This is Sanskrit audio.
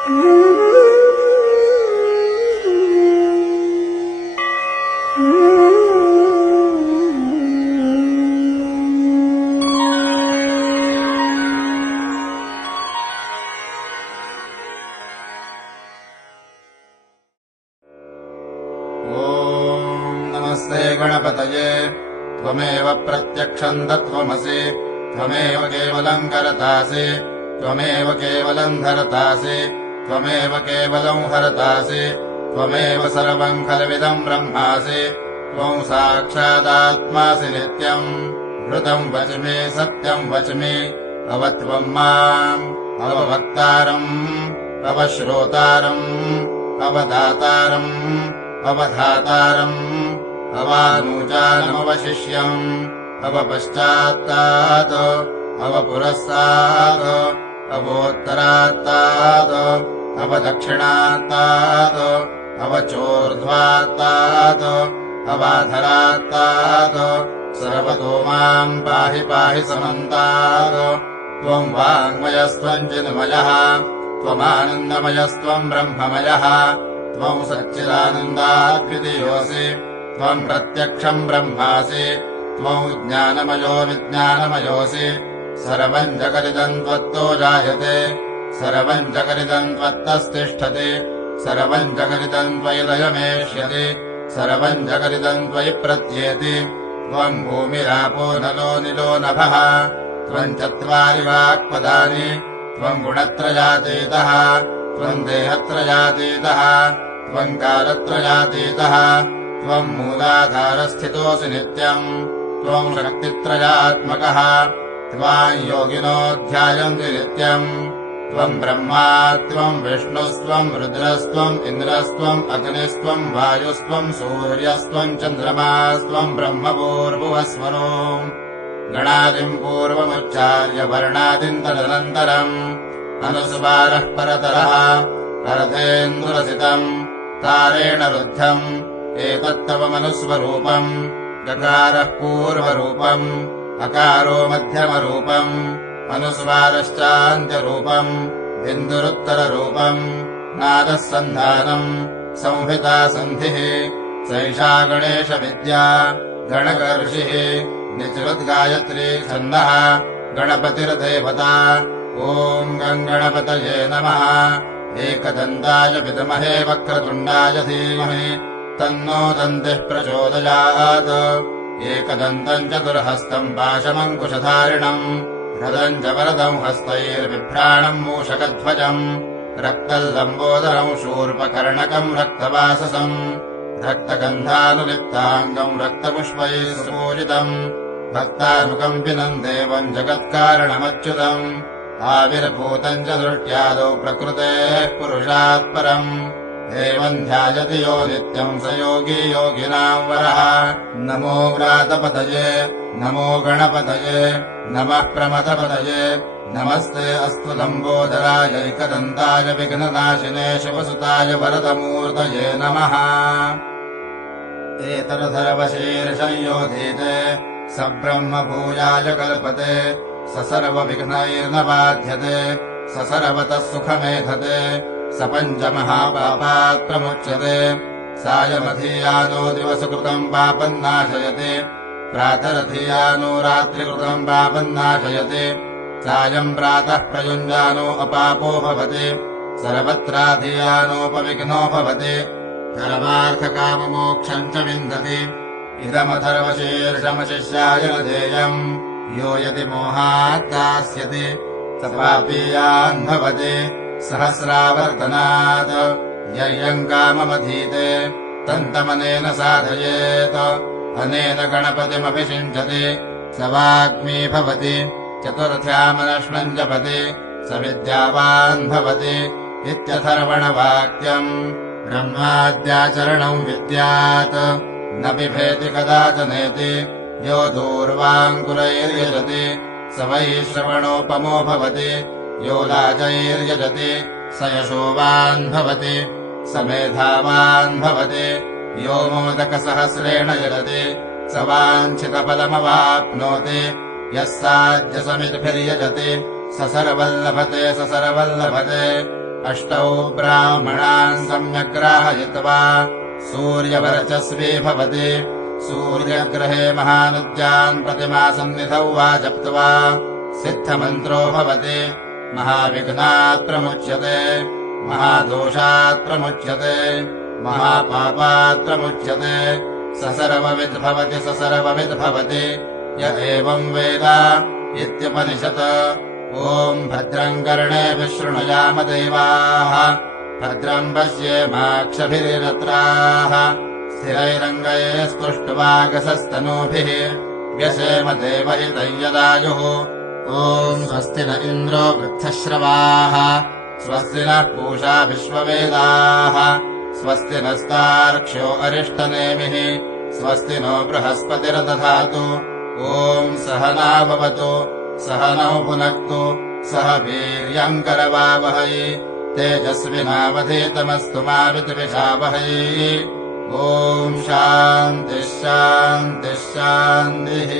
नमस्ते गणपतये त्वमेव प्रत्यक्षम् तत्त्वमसि त्वमेव केवलम् करतासि त्वमेव केवलम् धरतासि त्वमेव केवलम् हरतासि त्वमेव सर्वम् खलविदम् ब्रह्मासि त्वम् साक्षादात्मासि नित्यम् ऋतम् वच्मि सत्यम् वच्मि अवत्वम् माम् अवभक्तारम् अवश्रोतारम् अवदातारम् अवधातारम् अवानूजानमवशिष्यम् अवपश्चात्तात् अवपुरस्तात् अवोत्तरात्तात् अवदक्षिणात्तात् अवचोर्ध्वात्तात् अवाधरात्तात् सर्वतो माम् पाहि पाहि समन्तात् त्वम् वाङ्मयस्त्वम् चिन्मयः त्वमानन्दमयस्त्वम् ब्रह्ममयः त्वम् सच्चिदानन्दाद्वितीयोऽसि त्वम् प्रत्यक्षम् ब्रह्मासि त्वम् ज्ञानमयो विज्ञानमयोऽसि सर्वम् जगदिदम् त्वत्तो जायते सर्वम् जगदिदम् त्वत्तस्तिष्ठति सर्वम् जगदिदम् त्वयि लयमेष्यति सर्वम् जगदिदम् त्वयि प्रत्येति त्वम् भूमिरापो नलो निलो नभः त्वम् चत्वारि वाक्पदानि त्वम् गुणत्रयातीतः त्वम् देहत्रयातीतः त्वम् कालत्रयातीतः त्वम् मूलाधारस्थितोऽसि नित्यम् त्वम् शक्तित्रयात्मकः त्वाम् योगिनो ध्यायन्ति नित्यम् त्वम् ब्रह्मा त्वम् विष्णुस्त्वम् रुद्रस्त्वम् इन्द्रस्त्वम् अग्निस्त्वम् वायुस्त्वम् सूर्यस्त्वम् चन्द्रमास्त्वम् ब्रह्मपूर्भुवस्वरो गणादिम् पूर्वमुच्चार्य वर्णादिम् तदनन्तरम् अनुस्वारः परतरः परतेन्दुरसितम् तारेण रुद्धम् एतत्तव मनुस्वरूपम् गकारः पूर्वरूपम् अकारो मध्यमरूपम् अनुस्वारश्चान्त्यरूपम् बिन्दुरुत्तररूपम् नादः सन्धानम् संहिता सन्धिः सैषा गणेशविद्या गणकऋषिः निचृद्गायत्री छन्दः गणपतिर्देवता ॐ गङ्गणपतये नमः एकदन्ताय विद्महे वक्रतुण्डाय धीमहि तन्नो दन्तिः प्रचोदयात् एकदन्तम् चतुर्हस्तम् पाशमङ्कुशधारिणम् हृदम् च वरदम् हस्तैर्बिभ्राणम् मूषकध्वजम् रक्तल्लम्बोदरम् शूर्पकर्णकम् रक्तवाससम् रक्तगन्धानुलिप्ताङ्गम् रक्तपुष्पैः सुपूजितम् भक्तानुकम्पिनम् देवम् जगत्कारणमच्युतम् आविर्भूतम् च दृष्ट्यादौ प्रकृतेः पुरुषात् परम् एवम् ध्यायति यो नित्यम् स योगी योगिनाम् वरः नमो व्रातपतये नमो गणपतये नमः प्रमथपतये नमस्ते अस्तु लम्बोदराय एकदन्ताय विघ्ननाशिने शिवसुताय वरदमूर्तये नमः एतरधरवशीर्षयोधीते स ब्रह्मभूयाय कल्पते स सर्वविघ्नैर्न बाध्यते स सर्वतः सुखमेधते स पञ्चमहापापात् प्रमुच्यते सायमधीयानो दिवसकृतम् पापम् नाशयति प्रातरधीयानो रात्रिकृतम् पापम् नाशयति सायम् प्रातः प्रयुञ्जानो अपापो भवति सर्वत्राधीयानोपविघ्नो भवति धर्मार्थकाममोक्षम् च विन्दति इदमथर्वशीर्षमशिष्याय नधेयम् यो यदि मोहात् दास्यति स पापीयान् भवति सहस्रावर्तनात् ययम् काममधीते तन्तमनेन साधयेत् अनेन गणपतिमभिषिञ्चति स वाग्मी भवति चतुर्थ्यामनश्नम् जपति स विद्यावान् भवति इत्यथर्वणवाक्यम् ब्रह्माद्याचरणम् विद्यात् न बिभेति कदाचनेति यो दूर्वाङ्कुरैर्यजति स वै श्रवणोपमो भवति यो लाजैर्यजति स यशोवान् भवति स मेधावान् भवति यो मोदकसहस्रेण यजति स वाञ्छितफलमवाप्नोति यः साध्यसमिद्भिर्यजति स सर्वल्लभते अष्टौ ब्राह्मणान् सम्यग्राहयित्वा सूर्यवर्चस्वी भवति सूर्यग्रहे महानुज्यान् प्रतिमासन्निधौ वा जप्त्वा सिद्धमन्त्रो भवति महाविघ्नात् प्रमुच्यते महादोषात् प्रमुच्यते महापापात् प्रमुच्यते सर्वविद्भवति सर्वविद्भवति य एवम् वेद इत्युपनिषत् ॐ भद्रम् कर्णेभिः शृणुयाम देवाः भद्रम् पश्येमाक्षभिर्यजत्राः स्थिरैरङ्गैः स्पृष्ट्वागसस्तनूभिः व्यसेम देवहितं यदायुः ॐ स्वस्ति न इन्द्रो वृद्धश्रवाः स्वस्ति नः पूषा विश्ववेदाः स्वस्ति नस्तार्क्ष्यो अरिष्टनेमिः स्वस्ति नो बृहस्पतिर्दधातु ॐ सहना भवतु सहनौ भुनक्तु सह वीर्यम् करवावहै तेजस्विनावधीतमस्तु मा विद्विषावहै ॐ शान्तिः शान्तिः शान्तिः।